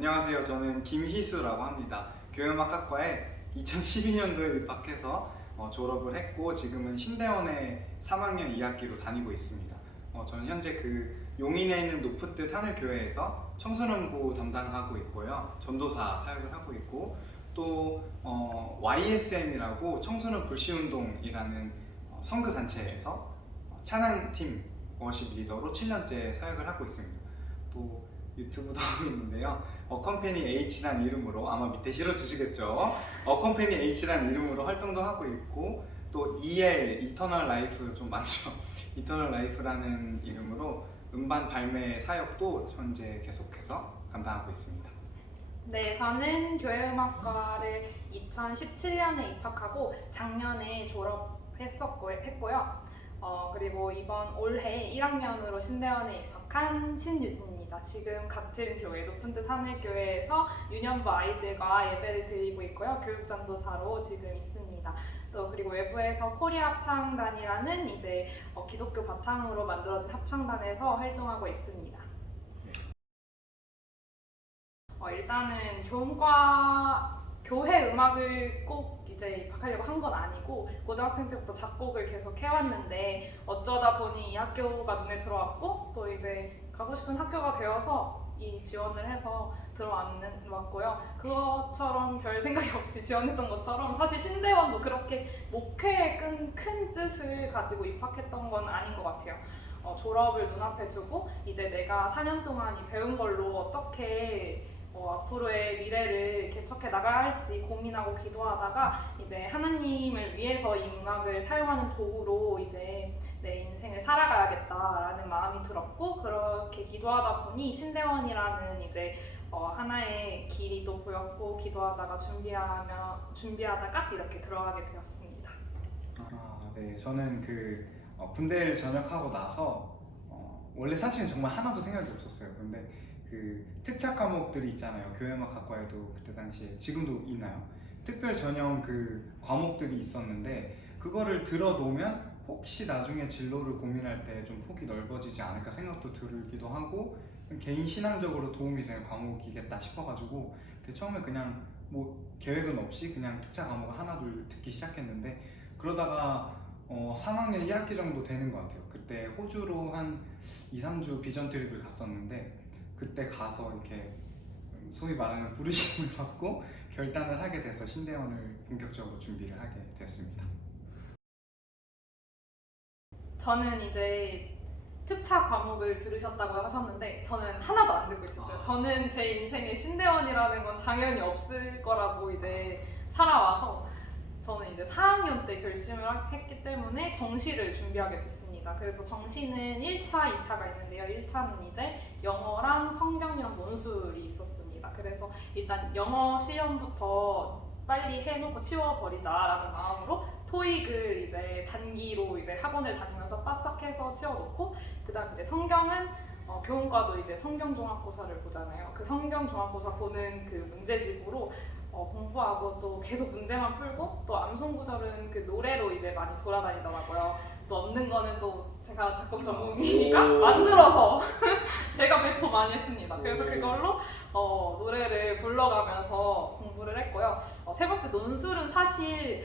안녕하세요. 저는 김희수라고 합니다. 교회음악학과에 2012년도에 입학해서 졸업을 했고 지금은 신대원의 3학년 2학기로 다니고 있습니다. 저는 현재 용인에 있는 높은 뜻 하늘교회에서 청소년부 담당하고 있고요. 전도사 사역을 하고 있고 또 YSM이라고 청소년 불시운동이라는 선교단체에서 찬양팀 워십 리더로 7년째 사역을 하고 있습니다. 또 유튜브도 하고 있는데요. 어컴패니 H라는 이름으로 아마 밑에 실어주시겠죠. 어컴패니 H라는 이름으로 활동도 하고 있고 또 EL 이터널 라이프 좀 많죠. 이터널 라이프라는 이름으로 음반 발매 사역도 현재 계속해서 감당하고 있습니다. 네, 저는 교회음악과를 2017년에 입학하고 작년에 졸업했고요. 그리고 이번 올해 1학년으로 신대원에 입학한 신유진입니다. 지금 같은 교회 높은 뜻 하늘교회에서 유년부 아이들과 예배를 드리고 있고요. 교육전도사로 지금 있습니다. 또 그리고 외부에서 코리아 합창단이라는 기독교 바탕으로 만들어진 합창단에서 활동하고 있습니다. 일단은 교회 음악을 꼭 입학하려고 한 건 아니고 고등학생 때부터 작곡을 계속 해왔는데 어쩌다 보니 이 학교가 눈에 들어왔고 또 가고 싶은 학교가 되어서 이 지원을 해서 들어왔고요. 그것처럼 별 생각이 없이 지원했던 것처럼 사실 신대원도 그렇게 목회의 큰 뜻을 가지고 입학했던 건 아닌 것 같아요. 졸업을 눈앞에 두고 내가 4년 동안 배운 걸로 어떻게 앞으로의 미래를 개척해 나가야 할지 고민하고 기도하다가 하나님을 위해서 이 음악을 사용하는 도구로 내 인생을 살아가야겠다라는 마음이 들었고 그렇게 기도하다 보니 신대원이라는 하나의 길이 또 보였고 기도하다가 준비하다가 이렇게 들어가게 되었습니다. 네, 저는 군대를 전역하고 나서 원래 사실은 정말 하나도 생각이 없었어요. 근데 특차 과목들이 있잖아요. 교회음악학과에도 그때 당시에 지금도 있나요? 특별 전형 과목들이 있었는데 그거를 들어놓으면 혹시 나중에 진로를 고민할 때 좀 폭이 넓어지지 않을까 생각도 들기도 하고 개인 신앙적으로 도움이 되는 과목이겠다 싶어가지고 처음에 그냥 계획은 없이 그냥 특차 과목을 하나 둘 듣기 시작했는데 그러다가 3학년 1학기 정도 되는 것 같아요. 그때 호주로 한 2, 3주 비전 트립을 갔었는데 그때 가서 이렇게 소위 말하는 부르심을 받고 결단을 하게 돼서 신대원을 본격적으로 준비를 하게 되었습니다. 저는 특차 과목을 들으셨다고 하셨는데 저는 하나도 안 듣고 있었어요. 저는 제 인생에 신대원이라는 건 당연히 없을 거라고 살아와서 저는 4학년 때 결심을 했기 때문에 정시를 준비하게 됐습니다. 그래서 정시는 1차, 2차가 있는데요. 1차는 영어랑 성경이랑 논술이 있었습니다. 그래서 일단 영어 시험부터 빨리 해놓고 치워버리자라는 마음으로 토익을 단기로 학원을 다니면서 빠싹해서 치워놓고 그 다음 성경은 교훈과도 성경종합고사를 보잖아요. 그 성경종합고사 보는 문제집으로 공부하고 또 계속 문제만 풀고 또 암송구절은 노래로 많이 돌아다니더라고요. 또 없는 거는 또 제가 작곡 전공이니까 만들어서 제가 배포 많이 했습니다. 그래서 그걸로 노래를 불러가면서 공부를 했고요. 세 번째 논술은 사실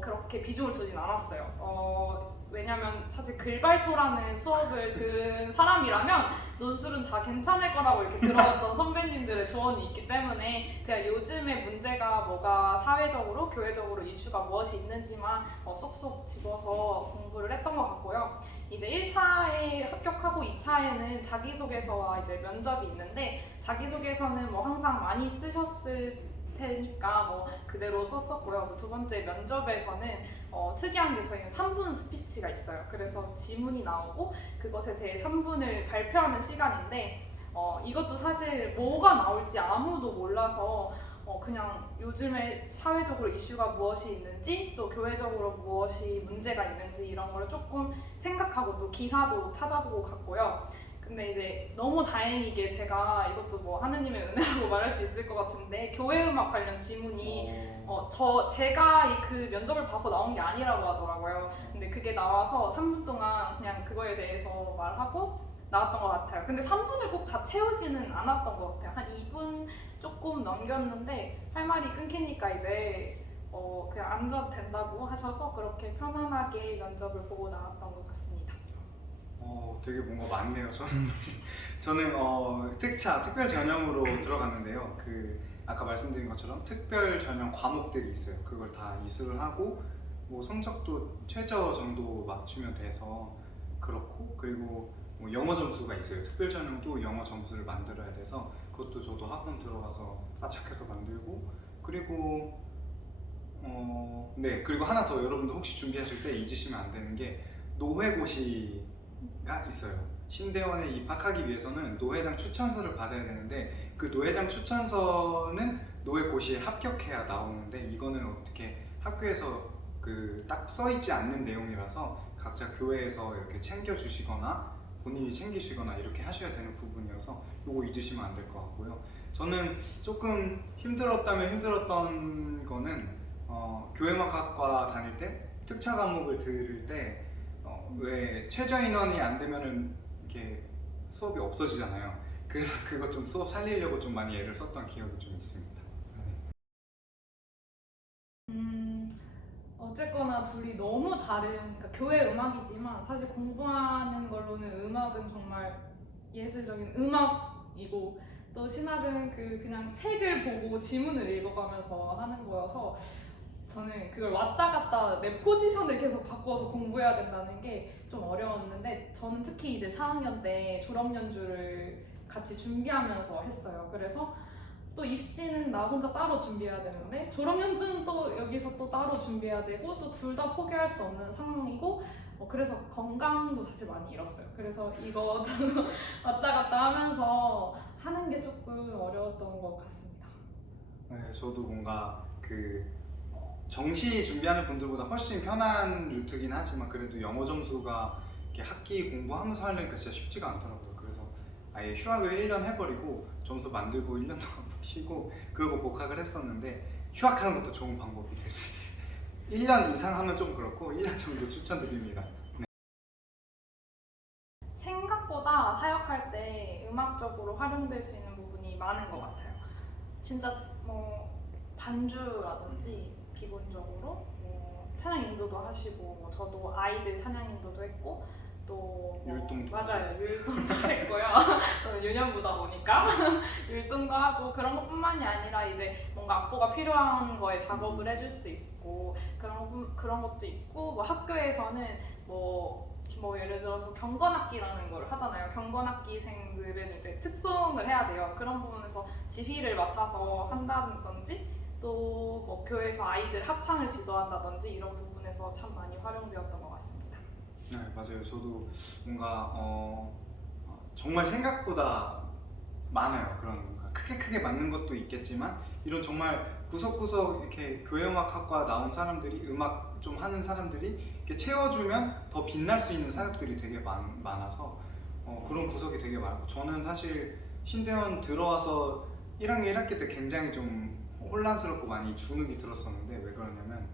그렇게 비중을 두진 않았어요. 왜냐면 사실 글발토라는 수업을 들은 사람이라면 논술은 다 괜찮을 거라고 이렇게 들어왔던 선배님들의 조언이 있기 때문에 그냥 요즘의 문제가 뭐가 사회적으로 교회적으로 이슈가 무엇이 있는지만 쏙쏙 집어서 공부를 했던 것 같고요. 1차에 합격하고 2차에는 자기소개서와 면접이 있는데 자기소개서는 항상 많이 쓰셨을 테니까 그대로 썼었고요. 두 번째 면접에서는 특이한 게 저희는 3분 스피치가 있어요. 그래서 지문이 나오고 그것에 대해 3분을 발표하는 시간인데 이것도 사실 뭐가 나올지 아무도 몰라서 그냥 요즘에 사회적으로 이슈가 무엇이 있는지 또 교회적으로 무엇이 문제가 있는지 이런 걸 조금 생각하고 또 기사도 찾아보고 갔고요. 근데 너무 다행이게 제가 이것도 하느님의 은혜라고 말할 수 있을 것 같은데 교회음악 관련 지문이 제가 그 면접을 봐서 나온 게 아니라고 하더라고요. 근데 그게 나와서 3분 동안 그냥 그거에 대해서 말하고 나왔던 것 같아요. 근데 3분을 꼭 다 채우지는 않았던 것 같아요. 한 2분 조금 넘겼는데 할 말이 끊기니까 이제 그냥 앉아도 된다고 하셔서 그렇게 편안하게 면접을 보고 나왔던 것 같습니다. 되게 뭔가 많네요. 저는 특별 전형으로 들어갔는데요. 아까 말씀드린 것처럼 특별 전형 과목들이 있어요. 그걸 다 이수를 하고 뭐 성적도 최저 정도 맞추면 돼서 그렇고, 그리고 뭐 영어 점수가 있어요. 특별 전형도 영어 점수를 만들어야 돼서 그것도 저도 학원 들어가서 따착해서 만들고, 그리고 네, 그리고 하나 더, 여러분도 혹시 준비하실 때 잊으시면 안 되는 게 노회고시가 있어요. 신대원에 입학하기 위해서는 노회장 추천서를 받아야 되는데, 그 노회장 추천서는 노회고시에 합격해야 나오는데, 이거는 어떻게 학교에서 딱 써있지 않는 내용이라서 각자 교회에서 이렇게 챙겨주시거나 본인이 챙기시거나 이렇게 하셔야 되는 부분이어서 이거 잊으시면 안 될 것 같고요. 저는 조금 힘들었던 거는 교회음악학과 다닐 때 특차 과목을 들을 때 왜 최저 인원이 안 되면은 이렇게 수업이 없어지잖아요. 그래서 그거 좀 수업 살리려고 좀 많이 애를 썼던 기억이 좀 있습니다. 어쨌거나 둘이 너무 다른, 그러니까 교회 음악이지만 사실 공부하는 걸로는 음악은 정말 예술적인 음악이고, 또 신학은 그냥 책을 보고 지문을 읽어가면서 하는 거여서 저는 그걸 왔다 갔다 내 포지션을 계속 바꿔서 공부해야 된다는 게 좀 어려웠는데, 저는 특히 이제 4학년 때 졸업 연주를 같이 준비하면서 했어요. 그래서 또 입시는 나 혼자 따로 준비해야 되는데 졸업 연주는 또 여기서 또 따로 준비해야 되고, 또 둘 다 포기할 수 없는 상황이고, 그래서 건강도 사실 많이 잃었어요. 그래서 이거 저거 왔다 갔다 하면서 하는 게 조금 어려웠던 것 같습니다. 네, 저도 뭔가 정시 준비하는 분들보다 훨씬 편한 루트긴 하지만, 그래도 영어 점수가 이렇게 학기 공부하면서 하려니까 진짜 쉽지가 않더라고요. 그래서 아예 휴학을 1년 해버리고 점수 만들고 1년 동안 쉬고 그러고 복학을 했었는데, 휴학하는 것도 좋은 방법이 될 수 있어요. 1년 이상 하면 좀 그렇고 1년 정도 추천드립니다. 생각보다 사역할 때 음악적으로 활용될 수 있는 부분이 많은 것 같아요. 진짜 뭐 반주라든지 기본적으로 뭐 찬양 인도도 하시고, 저도 아이들 찬양 인도도 했고, 또 율동도 맞아요, 율동도 했고요. 저는 유년부다 보니까 율동도 하고, 그런 것뿐만이 아니라 이제 뭔가 악보가 필요한 거에 작업을 해줄 수 있고, 그런 것도 있고, 뭐 학교에서는 뭐 예를 들어서 경건악기라는 걸 하잖아요. 경건악기생들은 이제 특송을 해야 돼요. 그런 부분에서 지휘를 맡아서 한다든지, 또 뭐 교회에서 아이들 합창을 지도한다든지, 이런 부분에서 참 많이 활용되었던 것 같습니다. 네, 맞아요. 저도 뭔가 정말 생각보다 많아요. 그런 크게 맞는 것도 있겠지만, 이런 정말 구석구석 이렇게 교회음악학과 나온 사람들이, 음악 좀 하는 사람들이 이렇게 채워주면 더 빛날 수 있는 사역들이 되게 많아서 그런 구석이 되게 많고, 저는 사실 신대원 들어와서 1학년 1학기 때 굉장히 좀 혼란스럽고 많이 주눅이 들었었는데, 왜 그러냐면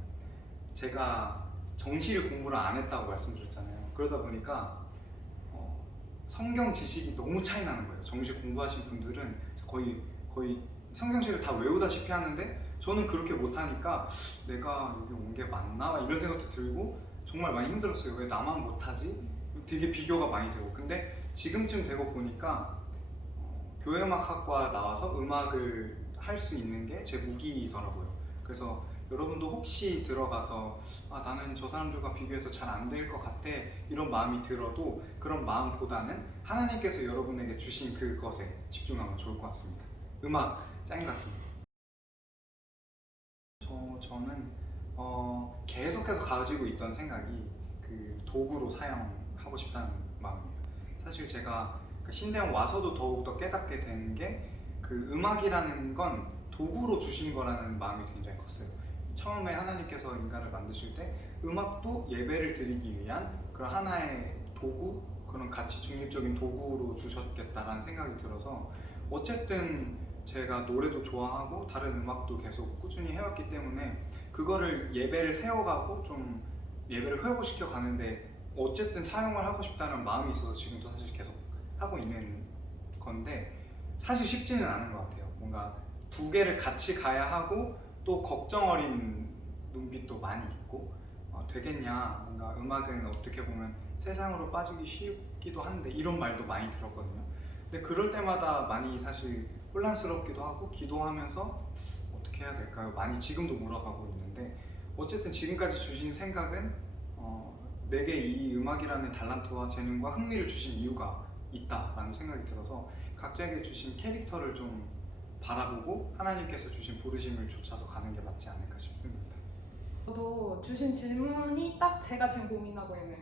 제가 정시를 공부를 안 했다고 말씀드렸잖아요. 그러다 보니까 성경 지식이 너무 차이 나는 거예요. 정시 공부하신 분들은 거의 성경책을 다 외우다시피 하는데, 저는 그렇게 못하니까 내가 여기 온 게 맞나? 이런 생각도 들고 정말 많이 힘들었어요. 왜 나만 못하지? 되게 비교가 많이 되고. 근데 지금쯤 되고 보니까 교회음악학과 나와서 음악을 할 수 있는 게 제 무기더라고요. 그래서 여러분도 혹시 들어가서 나는 저 사람들과 비교해서 잘 안 될 것 같아, 이런 마음이 들어도 그런 마음보다는 하나님께서 여러분에게 주신 그것에 집중하면 좋을 것 같습니다. 음악 짱인 것 같습니다. 저는 계속해서 가지고 있던 생각이 도구로 사용하고 싶다는 마음이에요. 사실 제가 신대원 와서도 더욱더 깨닫게 되는 게, 음악이라는 건 도구로 주신 거라는 마음이 굉장히 컸어요. 처음에 하나님께서 인간을 만드실 때 음악도 예배를 드리기 위한 그런 하나의 도구, 그런 가치 중립적인 도구로 주셨겠다라는 생각이 들어서, 어쨌든 제가 노래도 좋아하고 다른 음악도 계속 꾸준히 해왔기 때문에 그거를 예배를 세워가고 좀 예배를 회복시켜 가는데 어쨌든 사용을 하고 싶다는 마음이 있어서 지금도 사실 계속 하고 있는 건데 사실 쉽지는 않은 것 같아요. 뭔가 두 개를 같이 가야 하고 또 걱정 어린 눈빛도 많이 있고 되겠냐, 뭔가 음악은 어떻게 보면 세상으로 빠지기 쉽기도 한데 이런 말도 많이 들었거든요. 근데 그럴 때마다 많이 사실 혼란스럽기도 하고 기도하면서 어떻게 해야 될까요? 많이 지금도 물어가고 있는데 어쨌든 지금까지 주신 생각은 내게 이 음악이라는 달란트와 재능과 흥미를 주신 이유가 있다라는 생각이 들어서 각자에게 주신 캐릭터를 좀 바라보고 하나님께서 주신 부르심을 좇아서 가는 게 맞지 않을까 싶습니다. 저도 주신 질문이 딱 제가 지금 고민하고 있는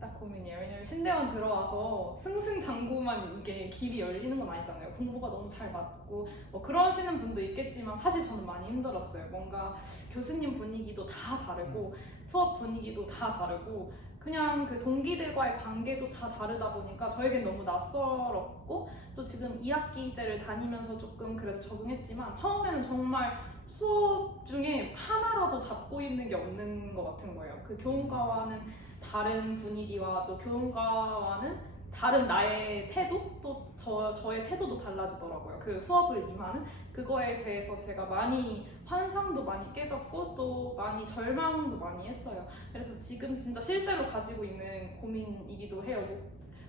딱 고민이에요. 왜냐면 신대원 들어와서 승승장구만 이게 길이 열리는 건 아니잖아요. 공부가 너무 잘 맞고 뭐 그러시는 분도 있겠지만 사실 저는 많이 힘들었어요. 뭔가 교수님 분위기도 다 다르고 수업 분위기도 다 다르고 그냥 그 동기들과의 관계도 다 다르다 보니까 저에겐 너무 낯설었고 또 지금 2학기제를 다니면서 조금 그래도 적응했지만 처음에는 정말 수업 중에 하나라도 잡고 있는 게 없는 것 같은 거예요. 그 교훈과와는 다른 분위기와 또 교훈과와는 다른 나의 태도? 또 저의 태도도 달라지더라고요. 그 수업을 임하는 그거에 대해서 제가 많이 환상도 많이 깨졌고 또 많이 절망도 많이 했어요. 그래서 지금 진짜 실제로 가지고 있는 고민이기도 해요.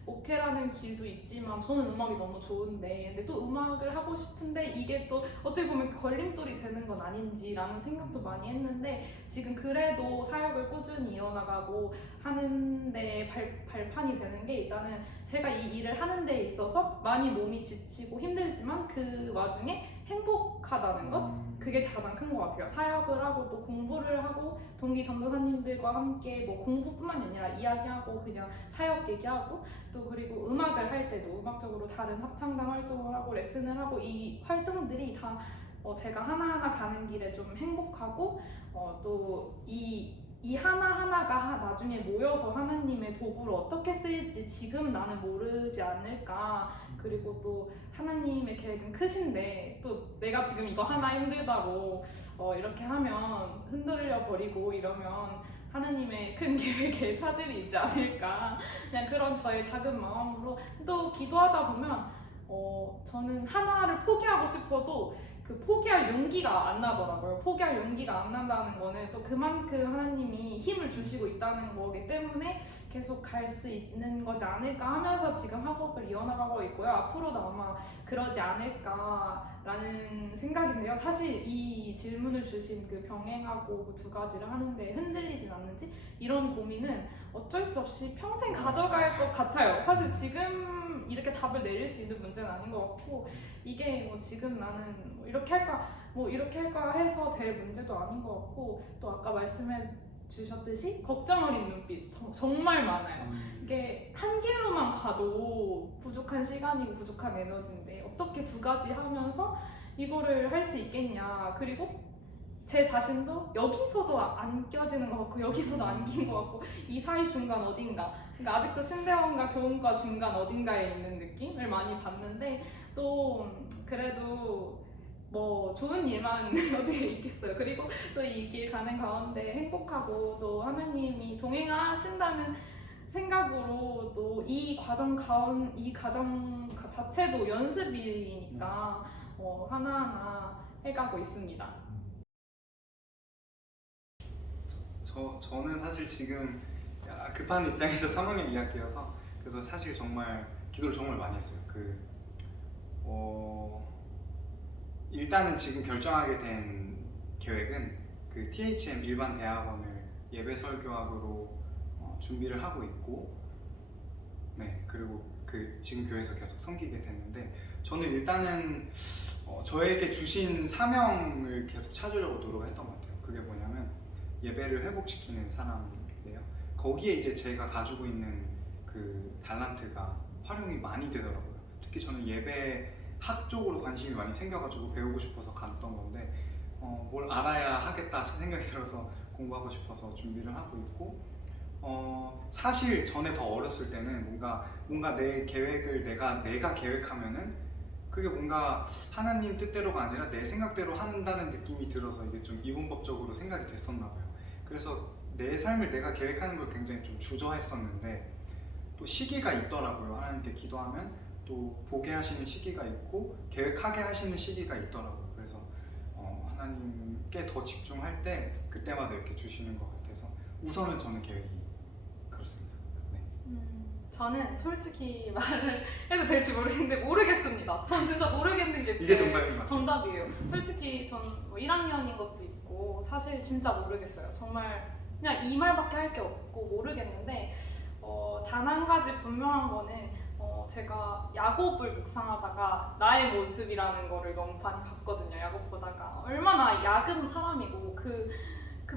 목회라는 길도 있지만 저는 음악이 너무 좋은데 근데 또 음악을 하고 싶은데 이게 또 어떻게 보면 걸림돌이 되는 건 아닌지라는 생각도 많이 했는데 지금 그래도 사역을 꾸준히 이어나가고 하는데 발판이 되는 게 일단은 제가 이 일을 하는 데 있어서 많이 몸이 지치고 힘들지만 그 와중에 행복하다는 것? 그게 가장 큰 것 같아요. 사역을 하고 또 공부를 하고 동기 전도사님들과 함께 뭐 공부뿐만 아니라 이야기하고 그냥 사역 얘기하고 또 그리고 음악을 할 때도 음악적으로 다른 합창단 활동을 하고 레슨을 하고 이 활동들이 다 제가 하나하나 가는 길에 좀 행복하고 또 이 하나하나가 나중에 모여서 하나님의 도구를 어떻게 쓰일지 지금 나는 모르지 않을까. 그리고 또 하나님의 계획은 크신데 또 내가 지금 이거 하나 힘들다고 이렇게 하면 흔들려 버리고 이러면 하나님의 큰 계획에 차질이 있지 않을까. 그냥 그런 저의 작은 마음으로 또 기도하다 보면 저는 하나를 포기하고 싶어도 그 포기할 용기가 안 나더라고요. 포기할 용기가 안 난다는 거는 또 그만큼 하나님이 힘을 주시고 있다는 거기 때문에 계속 갈 수 있는 거지 않을까 하면서 지금 학업을 이어나가고 있고요. 앞으로도 아마 그러지 않을까라는 생각인데요. 사실 이 질문을 주신 그 병행하고 그 두 가지를 하는데 흔들리진 않는지 이런 고민은 어쩔 수 없이 평생 가져갈 것 같아요. 사실 지금 이렇게 답을 내릴 수 있는 문제는 아닌 것 같고 이게 뭐 지금 나는 뭐 이렇게 할까 뭐 이렇게 할까 해서 될 문제도 아닌 것 같고 또 아까 말씀해 주셨듯이 걱정 어린 눈빛 정말 많아요. 이게 한 길로만 가도 부족한 시간이고 부족한 에너지인데 어떻게 두 가지 하면서 이거를 할 수 있겠냐. 그리고 제 자신도 여기서도 안 껴지는 것 같고 여기서도 안 낀 것 같고 이 사이 중간 어딘가 그러니까 아직도 신대원과 교훈과 중간 어딘가에 있는 느낌을 많이 받는데 또 그래도 뭐 좋은 일만 어떻게 있겠어요. 그리고 또 이 길 가는 가운데 행복하고 또 하나님이 동행하신다는 생각으로 또 이 과정 자체도 연습이니까 하나하나 해가고 있습니다. 저는 사실 지금 급한 입장에서 3학년 2학기여서 그래서 사실 정말 기도를 정말 많이 했어요. 일단은 지금 결정하게 된 계획은 그 THM 일반 대학원을 예배 설교학으로 준비를 하고 있고, 네, 그리고 그 지금 교회에서 계속 섬기게 됐는데 저는 일단은 저에게 주신 사명을 계속 찾으려고 노력했던 것 같아요. 그게 뭐냐면 예배를 회복시키는 사람인데요. 거기에 이제 제가 가지고 있는 그 달란트가 활용이 많이 되더라고요. 특히 저는 예배 학 쪽으로 관심이 많이 생겨가지고 배우고 싶어서 갔던 건데 뭘 알아야 하겠다 생각이 들어서 공부하고 싶어서 준비를 하고 있고 사실 전에 더 어렸을 때는 뭔가 내 계획을 내가 계획하면은 그게 뭔가 하나님 뜻대로가 아니라 내 생각대로 한다는 느낌이 들어서 이게 좀 이분법적으로 생각이 됐었나 봐요. 그래서 내 삶을 내가 계획하는 걸 굉장히 좀 주저했었는데 또 시기가 있더라고요. 하나님께 기도하면 또 보게 하시는 시기가 있고 계획하게 하시는 시기가 있더라고요. 그래서 하나님께 더 집중할 때 그때마다 이렇게 주시는 것 같아서 우선은 저는 계획이 그렇습니다. 네. 저는 솔직히 말을 해도 될지 모르겠는데 모르겠습니다. 전 진짜 모르겠는 게 이게 제일 정답인 것 같아요. 정답이에요. 솔직히 전 뭐 1학년인 것도 있고 사실 진짜 모르겠어요. 정말 그냥 이 말밖에 할 게 없고 모르겠는데 단 한 가지 분명한 거는 제가 야곱을 묵상하다가 나의 모습이라는 거를 너무 많이 봤거든요. 야곱 보다가 얼마나 야근 사람이고 그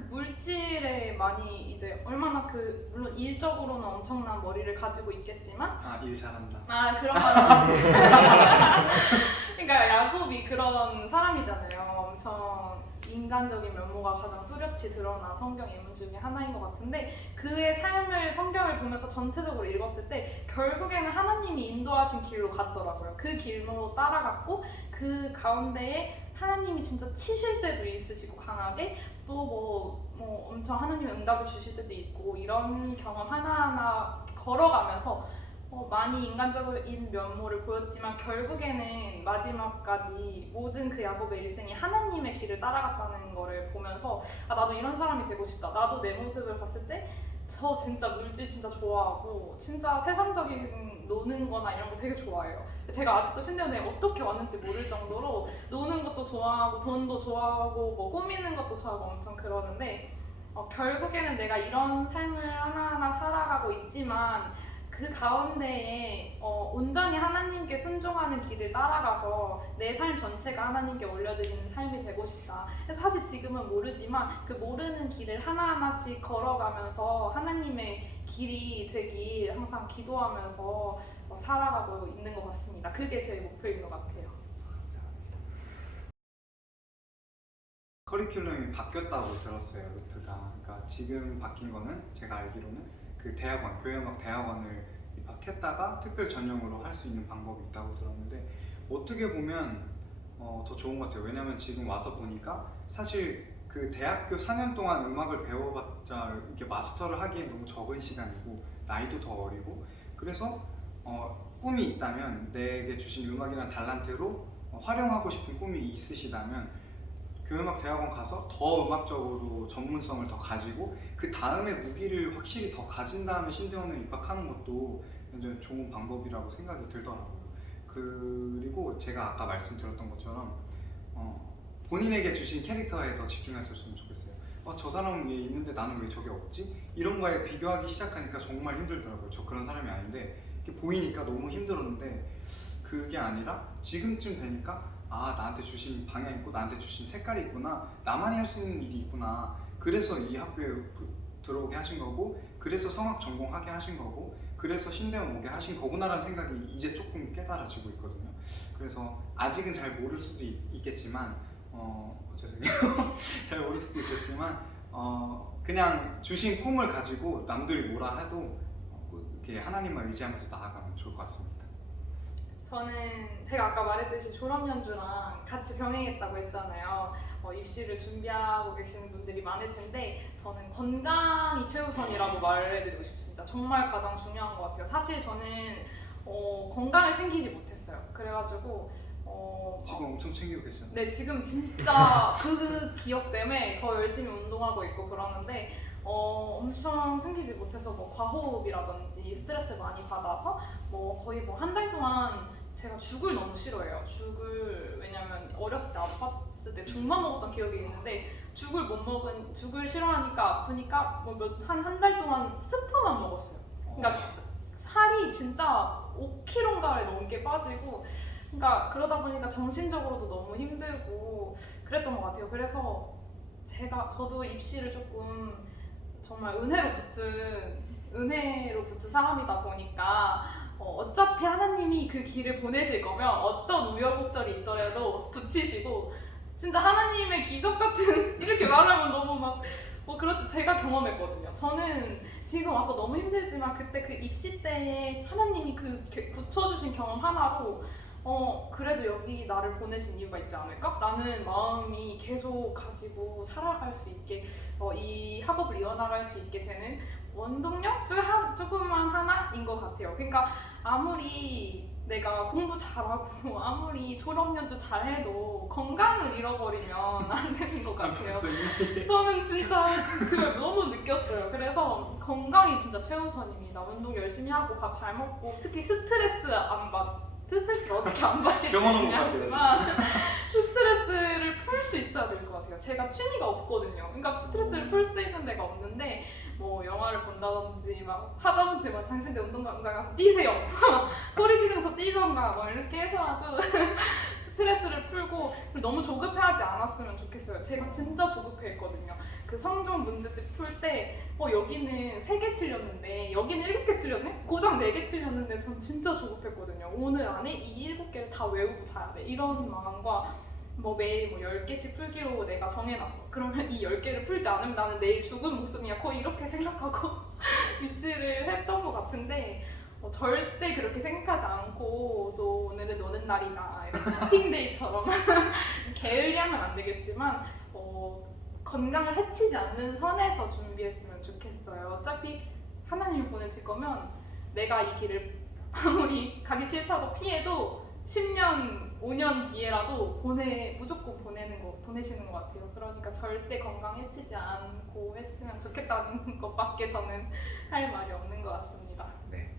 물질에 많이 이제 얼마나 물론 일적으로는 엄청난 머리를 가지고 있겠지만 일 잘한다. 그런 말은 그러니까 야곱이 그런 사람이잖아요. 엄청 인간적인 면모가 가장 뚜렷이 드러난 성경 인물 중에 하나인 것 같은데 그의 삶을 성경을 보면서 전체적으로 읽었을 때 결국에는 하나님이 인도하신 길로 갔더라고요. 그 길로 따라갔고 그 가운데에 하나님이 진짜 치실 때도 있으시고 강하게 또 뭐 엄청 하나님의 응답을 주실 때도 있고 이런 경험 하나하나 걸어가면서 많이 인간적인 면모를 보였지만 결국에는 마지막까지 모든 그 야곱의 일생이 하나님의 길을 따라갔다는 거를 보면서 나도 이런 사람이 되고 싶다. 나도 내 모습을 봤을 때 저 진짜 물질 진짜 좋아하고 진짜 세상적인 노는 거나 이런 거 되게 좋아해요. 제가 아직도 신대원에 어떻게 왔는지 모를 정도로 노는 것도 좋아하고 돈도 좋아하고 뭐 꾸미는 것도 좋아하고 엄청 그러는데 결국에는 내가 이런 삶을 하나하나 살아가고 있지만 그 가운데에 온전히 하나님께 순종하는 길을 따라가서 내 삶 전체가 하나님께 올려드리는 삶이 되고 싶다. 그래서 사실 지금은 모르지만 그 모르는 길을 하나하나씩 걸어가면서 하나님의 길이 되길 항상 기도하면서 살아가고 있는 것 같습니다. 그게 제 목표인 것 같아요. 커리큘럼이 바뀌었다고 들었어요. 루트가. 그러니까 지금 바뀐 거는 제가 알기로는 그 대학원, 교회음악 대학원을 입학했다가 특별 전형으로 할 수 있는 방법이 있다고 들었는데 어떻게 보면 더 좋은 것 같아요. 왜냐면 지금 와서 보니까 사실 그 대학교 4년 동안 음악을 배워봤자 이렇게 마스터를 하기엔 너무 적은 시간이고 나이도 더 어리고 그래서 꿈이 있다면 내게 주신 음악이나 달란트로 활용하고 싶은 꿈이 있으시다면 교회음악 대학원 가서 더 음악적으로 전문성을 더 가지고 그 다음에 무기를 확실히 더 가진 다음에 신대원에 입학하는 것도 굉장히 좋은 방법이라고 생각이 들더라고요. 그리고 제가 아까 말씀드렸던 것처럼 본인에게 주신 캐릭터에 더 집중했으면 좋겠어요. 저 사람은 얘 있는데 나는 왜 저게 없지? 이런 거에 비교하기 시작하니까 정말 힘들더라고요. 저 그런 사람이 아닌데 이렇게 보이니까 너무 힘들었는데 그게 아니라 지금쯤 되니까 나한테 주신 방향이 있고 나한테 주신 색깔이 있구나, 나만이 할 수 있는 일이 있구나, 그래서 이 학교에 들어오게 하신 거고 그래서 성악 전공하게 하신 거고 그래서 신대원 오게 하신 거구나라는 생각이 이제 조금 깨달아지고 있거든요. 그래서 아직은 잘 모를 수도 있겠지만 죄송해요. 잘 모를 수도 있겠지만 그냥 주신 꿈을 가지고 남들이 뭐라 해도 이렇게 하나님만 의지하면서 나아가면 좋을 것 같습니다. 저는 제가 아까 말했듯이 졸업연주랑 같이 병행했다고 했잖아요. 입시를 준비하고 계시는 분들이 많을 텐데 저는 건강이 최우선이라고 말해드리고 싶습니다. 정말 가장 중요한 것 같아요. 사실 저는 건강을 챙기지 못했어요. 그래가지고 지금 엄청 챙기고 계시죠? 네, 지금 진짜 그 기억 때문에 더 열심히 운동하고 있고 그러는데 엄청 챙기지 못해서 뭐 과호흡이라든지 스트레스 많이 받아서 거의 한 달 동안 제가 죽을 너무 싫어해요. 왜냐면 어렸을 때 아팠을 때 죽만 먹었던 기억이 있는데 죽을 싫어하니까 아프니까 한 달 동안 스프만 먹었어요. 그러니까 살이 진짜 5kg인가를 넘게 빠지고 그러다 보니까 정신적으로도 너무 힘들고 그랬던 것 같아요. 그래서 저도 입시를 조금 정말 은혜로 붙은 사람이다 보니까 어차피 하나님이 그 길을 보내실 거면 어떤 우여곡절이 있더라도 붙이시고 진짜 하나님의 기적 같은 이렇게 말하면 너무 그렇죠. 제가 경험했거든요. 저는 지금 와서 너무 힘들지만 그때 그 입시 때에 하나님이 붙여주신 경험 하나로 그래도 여기 나를 보내신 이유가 있지 않을까? 라는 마음이 계속 가지고 살아갈 수 있게 이 학업을 이어나갈 수 있게 되는 원동력 중에 조금만 하나인 것 같아요. 같아요. 그러니까 아무리 내가 공부 잘하고 아무리 졸업 연주 잘해도 건강을 잃어버리면 안 되는 것 같아요. 저는 진짜 그걸 너무 느꼈어요. 그래서 건강이 진짜 최우선입니다. 운동 열심히 하고 밥 잘 먹고 특히 스트레스를 어떻게 안 받을지 병원 온것 모르겠지만 스트레스를 풀 수 있어야 될 것 같아요. 제가 취미가 없거든요. 그러니까 스트레스를 풀 수 있는 데가 없는데 뭐 영화를 본다든지 막 하다못해 막 장신대 운동장 가서 뛰세요. 소리 지르면서 뛰던가 뭐 이렇게 해서라도 스트레스를 풀고 너무 조급해하지 않았으면 좋겠어요. 제가 진짜 조급해했거든요. 그 성적 문제집 풀 때 여기는 3개 틀렸는데 여기는 7개 틀렸네? 고작 4개 틀렸는데 전 진짜 조급했거든요. 오늘 안에 이 7개를 다 외우고 자야 돼. 이런 마음과 매일 10개씩 풀기로 내가 정해놨어. 그러면 이 10개를 풀지 않으면 나는 내일 죽은 목숨이야. 거의 이렇게 생각하고 입시를 했던 것 같은데 절대 그렇게 생각하지 않고 또 오늘은 노는 날이다 이런 치팅데이처럼 게을리하면 안 되겠지만 건강을 해치지 않는 선에서 준비했으면 좋겠어요. 어차피 하나님이 보내실 거면 내가 이 길을 아무리 가기 싫다고 피해도 10년, 5년 뒤에라도 무조건 보내시는 것 같아요. 그러니까 절대 건강 해치지 않고 했으면 좋겠다는 것밖에 저는 할 말이 없는 것 같습니다. 네.